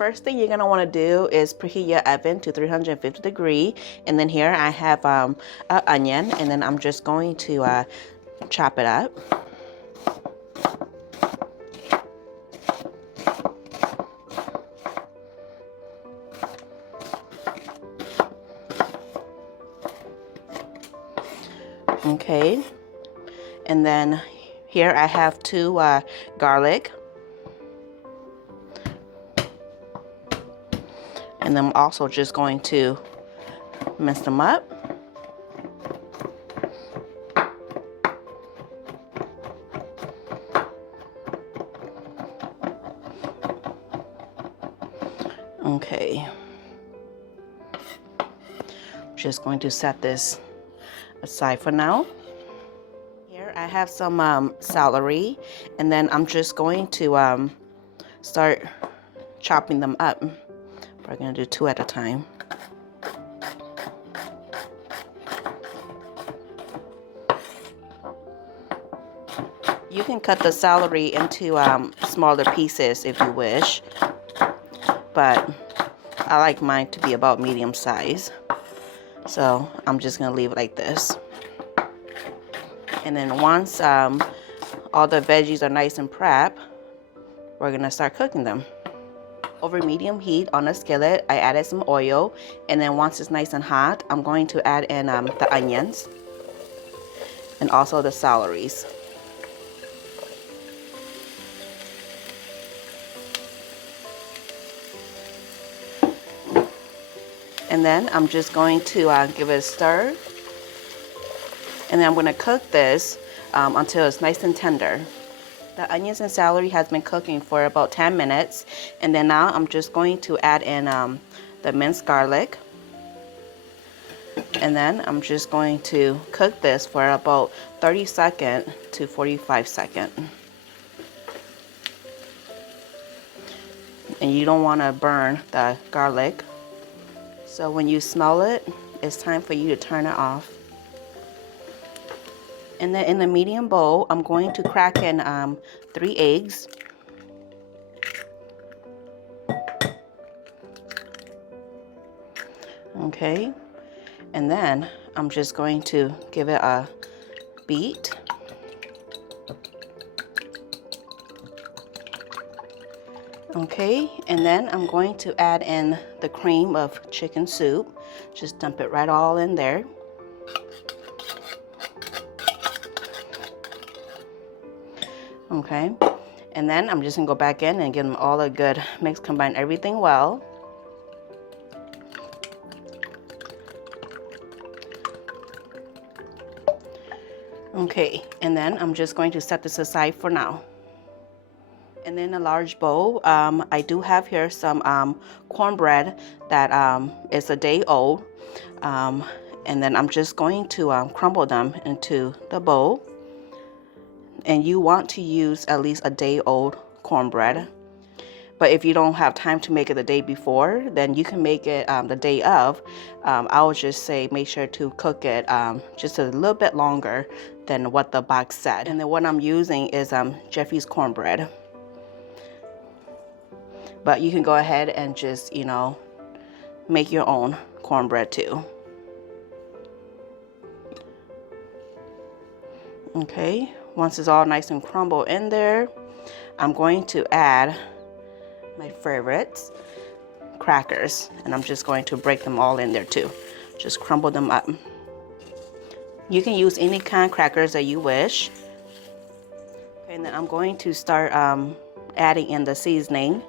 first thing you're gonna want to do is preheat your oven to 350 degrees, and then here I have an onion, and then I'm just going to chop it up. Okay, and then here I have 2 garlic, and then I'm also just going to mince them up. Okay, just going to set this aside for now. Here I have some celery, and then I'm just going to start chopping them up. We're going to do 2 at a time. You can cut the celery into smaller pieces if you wish, but I like mine to be about medium size. So I'm just going to leave it like this. And then once all the veggies are nice and prepped, we're going to start cooking them. Over medium heat on a skillet, I added some oil, and then once it's nice and hot, I'm going to add in the onions and also the celeries. And then I'm just going to give it a stir. And then I'm going to cook this until it's nice and tender. The onions and celery has been cooking for about 10 minutes. And then now I'm just going to add in the minced garlic. And then I'm just going to cook this for about 30 seconds to 45 seconds. And you don't want to burn the garlic. So when you smell it, it's time for you to turn it off. And then in the medium bowl, I'm going to crack in 3 eggs. Okay, and then I'm just going to give it a beat. Okay, and then I'm going to add in the cream of chicken soup. Just dump it right all in there. Okay, and then I'm just gonna go back in and give them all a good mix, combine everything well. Okay, and then I'm just going to set this aside for now. And in a large bowl, I do have here some cornbread that is a day old. And then I'm just going to crumble them into the bowl. And you want to use at least a day old cornbread. But if you don't have time to make it the day before, then you can make it the day of. I would just say make sure to cook it just a little bit longer than what the box said. And then what I'm using is Jiffy's cornbread. But you can go ahead and just, you know, make your own cornbread too. Okay, once it's all nice and crumbled in there, I'm going to add my favorites, crackers, and I'm just going to break them all in there too. Just crumble them up. You can use any kind of crackers that you wish. Okay, and then I'm going to start adding in the seasoning.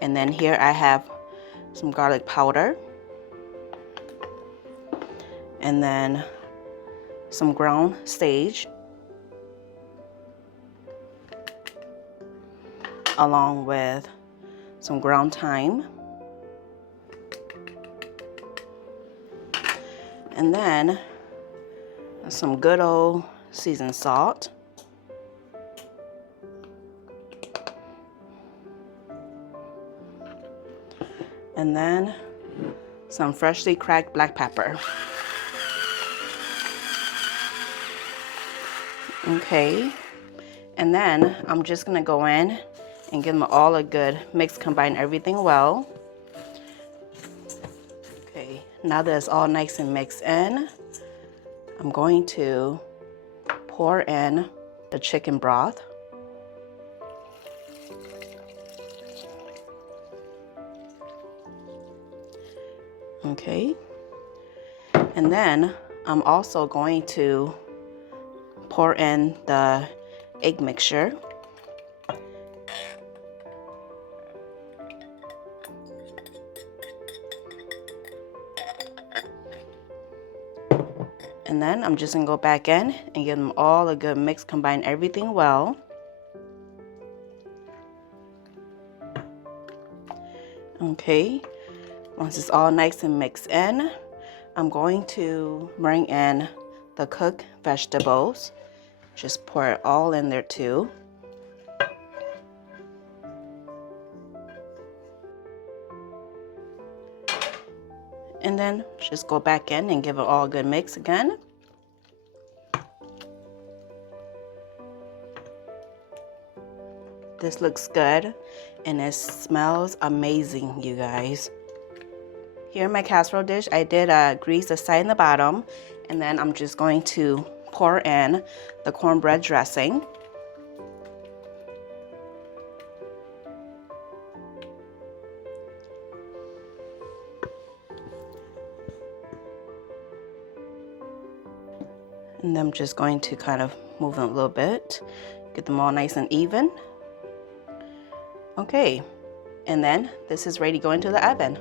And then here I have some garlic powder, and then some ground sage, along with some ground thyme, and then some good old seasoned salt. And then some freshly cracked black pepper. Okay, and then I'm just gonna go in and give them all a good mix, combine everything well. now that it's all nice and mixed in, I'm going to pour in the chicken broth. Okay, and then I'm also going to pour in the egg mixture. And then I'm just gonna go back in and give them all a good mix, combine everything well. Okay, once it's all nice and mixed in, I'm going to bring in the cooked vegetables. Just pour it all in there too. And then just go back in and give it all a good mix again. This looks good and it smells amazing, you guys. Here in my casserole dish, I did grease the side and the bottom, and then I'm just going to pour in the cornbread dressing. And then I'm just going to kind of move them a little bit, get them all nice and even. Okay, and then this is ready to go into the oven.